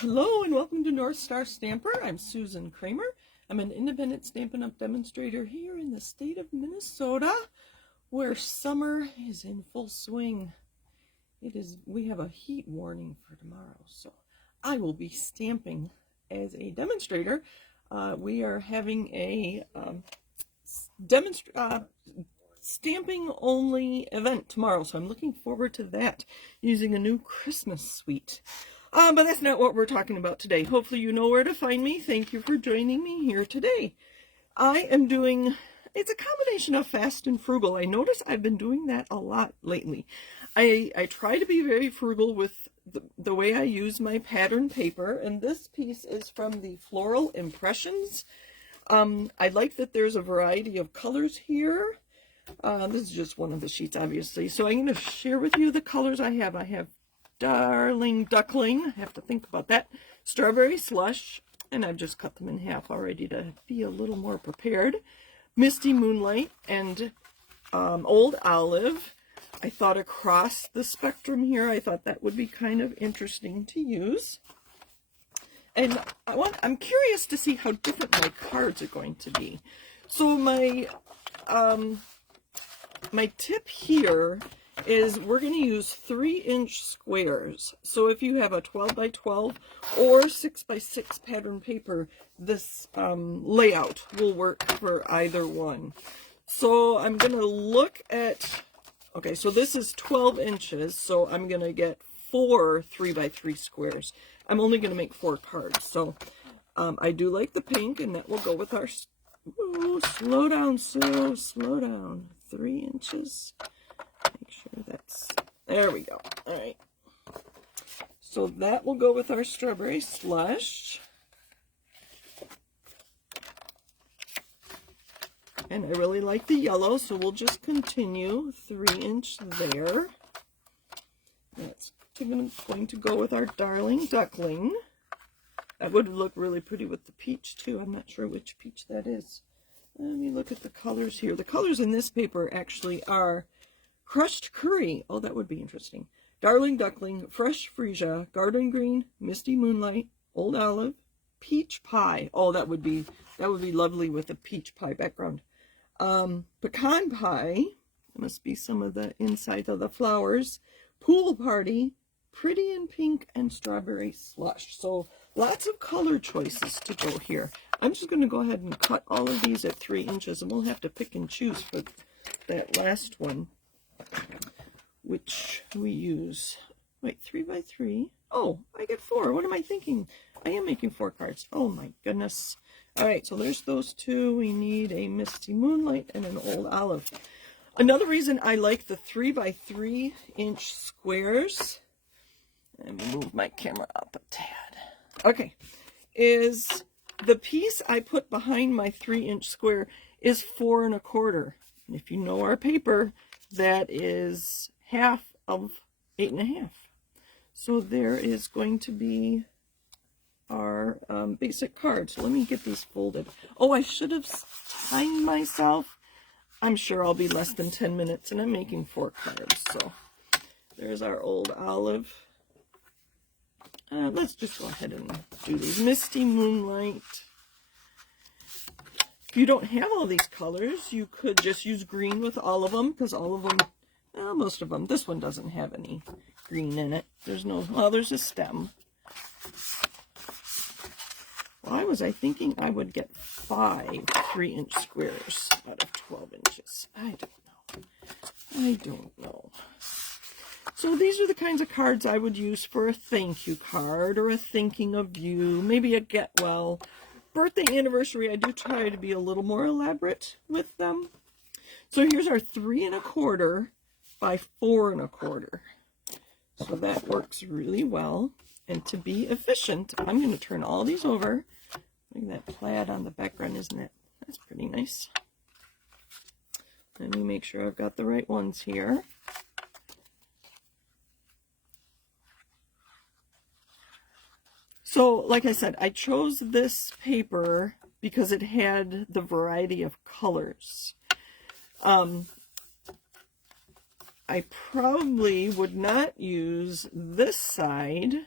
Hello and welcome to North Star Stamper. I'm Susan Kramer. I'm an independent Stampin' Up! Demonstrator here in the state of Minnesota, where summer is in full swing. We have a heat warning for tomorrow, so I will be stamping as a demonstrator. We are having a stamping only event tomorrow, so I'm looking forward to that, using a new Christmas suite. But that's not what we're talking about today. Hopefully you know where to find me. Thank you for joining me here today. I am doing, it's a combination of fast and frugal. I notice I've been doing that a lot lately. I try to be very frugal with the way I use my pattern paper, and this piece is from the Floral Impressions. I like that there's a variety of colors here. This is just one of the sheets, obviously. So I'm going to share with you the colors I have. I have Darling Duckling, I have to think about that, Strawberry Slush, and I've just cut them in half already to be a little more prepared, Misty Moonlight, and Old Olive. I thought across the spectrum here, I thought that would be kind of interesting to use. And I'm curious to see how different my cards are going to be. So my tip here is we're going to use 3-inch squares. So if you have a 12 by 12 or 6 by 6 pattern paper, this layout will work for either one. So I'm going to look at, okay, so this is 12 inches, so I'm going to get 4 3 by 3 squares. I'm only going to make 4 cards. So I do like the pink, and that will go with our, ooh, slow down, slow down, 3 inches. Make sure that's, there we go. All right. So that will go with our Strawberry Slush. And I really like the yellow, so we'll just continue 3-inch there. That's going to go with our Darling Duckling. That would look really pretty with the peach too. I'm not sure which peach that is. Let me look at the colors here. The colors in this paper actually are Crushed Curry. Oh, that would be interesting. Darling Duckling, Fresh Freesia, Garden Green, Misty Moonlight, Old Olive, Peach Pie. Oh, that would be lovely with a peach pie background. Pecan Pie. There must be some of the inside of the flowers. Pool Party, Pretty in Pink, and Strawberry Slush. So lots of color choices to go here. I'm just going to go ahead and cut all of these at 3 inches, and we'll have to pick and choose for that last one, which we use. Wait, 3 by 3. Oh, I get 4. What am I thinking? I am making 4 cards. Oh my goodness. All right, so there's those two. We need a Misty Moonlight and an Old Olive. Another reason I like the 3 by 3 inch squares, let me move my camera up a tad. Okay, is the piece I put behind my 3-inch square is 4 1/4. And if you know our paper, that is half of 8 1/2. So there is going to be our basic card. So let me get these folded. Oh, I should have timed myself. I'm sure I'll be less than 10 minutes, and I'm making 4 cards. So there's our Old Olive. Let's just go ahead and do these. Misty Moonlight. If you don't have all these colors, you could just use green with all of them, because all of them, well, most of them, this one doesn't have any green in it. There's no, well, there's a stem. Why was I thinking I would get 5 3-inch squares out of 12 inches? I don't know. So these are the kinds of cards I would use for a thank you card, or a thinking of you, maybe a get well. Birthday, anniversary, I do try to be a little more elaborate with them. So here's our 3 1/4 by 4 1/4. So that works really well. And to be efficient, I'm going to turn all these over. Look at that plaid on the background, isn't it? That's pretty nice. Let me make sure I've got the right ones here. So, like I said, I chose this paper because it had the variety of colors. I probably would not use this side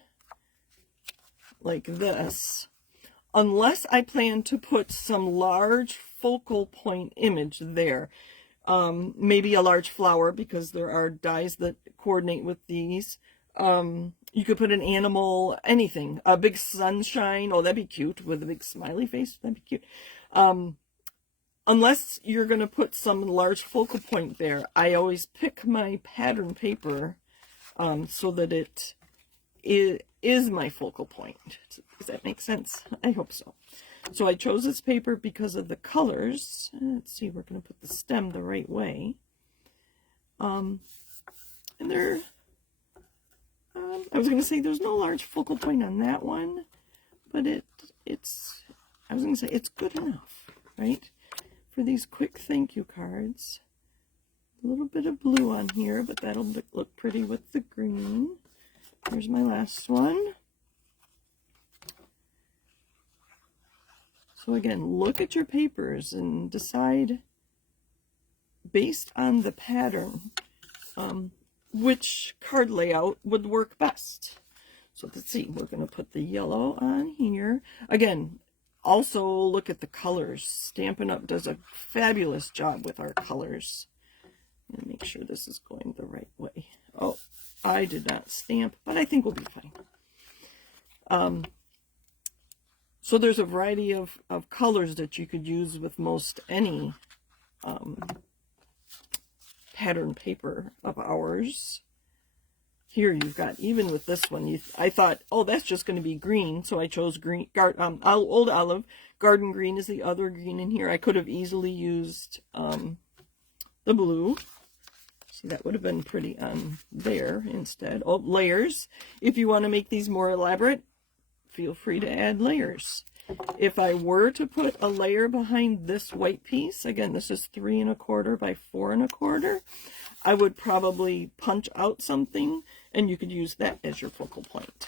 like this, unless I plan to put some large focal point image there. Maybe a large flower, because there are dies that coordinate with these. You could put an animal, anything, a big sunshine. Oh, that'd be cute, with a big smiley face. That'd be cute. Unless you're going to put some large focal point there, I always pick my pattern paper so that it is my focal point. Does that make sense? I hope so. So I chose this paper because of the colors. Let's see, we're going to put the stem the right way. And there, I was going to say there's no large focal point on that one, but I was going to say it's good enough, right? For these quick thank you cards. A little bit of blue on here, but that'll look pretty with the green. Here's my last one. So again, look at your papers and decide, based on the pattern, which card layout would work best. So let's see, we're going to put the yellow on here. Again, also look at the colors. Stampin' Up! Does a fabulous job with our colors. And make sure this is going the right way. Oh, I did not stamp, but I think we'll be fine. So there's a variety of colors that you could use with most any pattern paper of ours. Here you've got, even with this one, I thought, oh, that's just going to be green, so I chose green. Old Olive. Garden Green is the other green in here. I could have easily used the blue. See, that would have been pretty on there instead. Oh, layers. If you want to make these more elaborate, feel free to add layers. If I were to put a layer behind this white piece, again, this is 3 1/4 by 4 1/4, I would probably punch out something, and you could use that as your focal point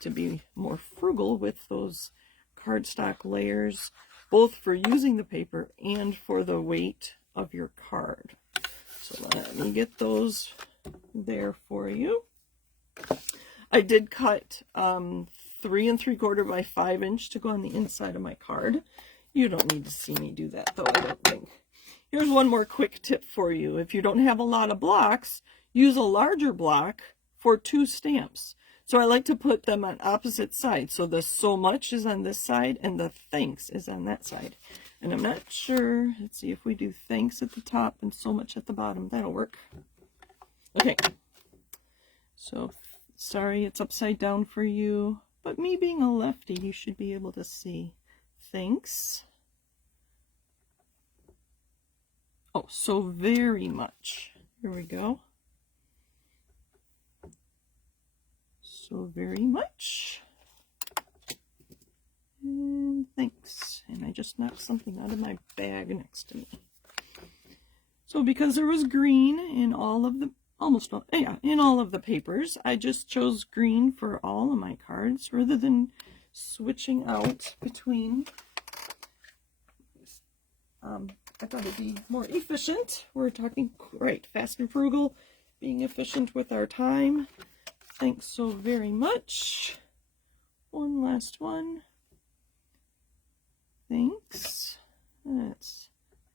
to be more frugal with those cardstock layers, both for using the paper and for the weight of your card. So let me get those there for you. I did cut 3 3/4 by 5 inch to go on the inside of my card. You don't need to see me do that, though, I don't think. Here's one more quick tip for you. If you don't have a lot of blocks, use a larger block for 2 stamps. So I like to put them on opposite sides. So the so much is on this side and the thanks is on that side. And I'm not sure. Let's see if we do thanks at the top and so much at the bottom. That'll work. Okay. So sorry it's upside down for you. But me being a lefty, you should be able to see thanks. Oh, so very much. Here we go. So very much. And thanks. And I just knocked something out of my bag next to me. So because there was green in all of the, in all of the papers, I just chose green for all of my cards rather than switching out between. I thought it'd be more efficient. We're talking, right, fast and frugal, being efficient with our time. Thanks so very much. One last one. Thanks. I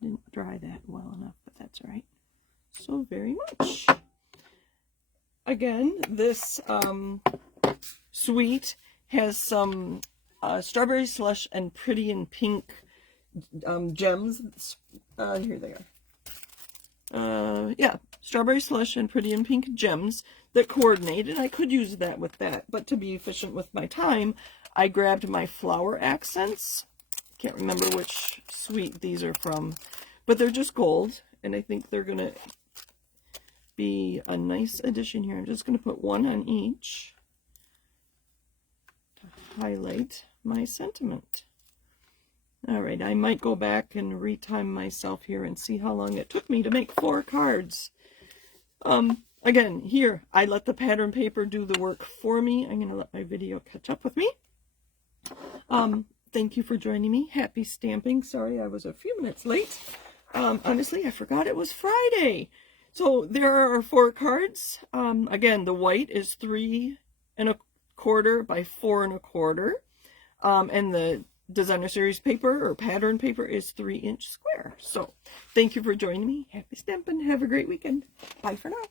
didn't dry that well enough, but that's all right. So very much. Again, this suite has some strawberry slush and pretty in pink gems. Here they are. Yeah, strawberry slush and pretty in pink gems that coordinated. I could use that with that, but to be efficient with my time, I grabbed my flower accents. Can't remember which suite these are from, but they're just gold, and I think they're gonna be a nice addition here. I'm just gonna put one on each to highlight my sentiment. All right, I might go back and retime myself here and see how long it took me to make 4 cards. Again, here, I let the pattern paper do the work for me. I'm going to let my video catch up with me. Thank you for joining me. Happy stamping. Sorry I was a few minutes late. Honestly, I forgot it was Friday. So there are 4 cards. Again, the white is 3 1/4 1/4 by 4 1/4. And the designer series paper or pattern paper is 3-inch square. So thank you for joining me. Happy stamping. Have a great weekend. Bye for now.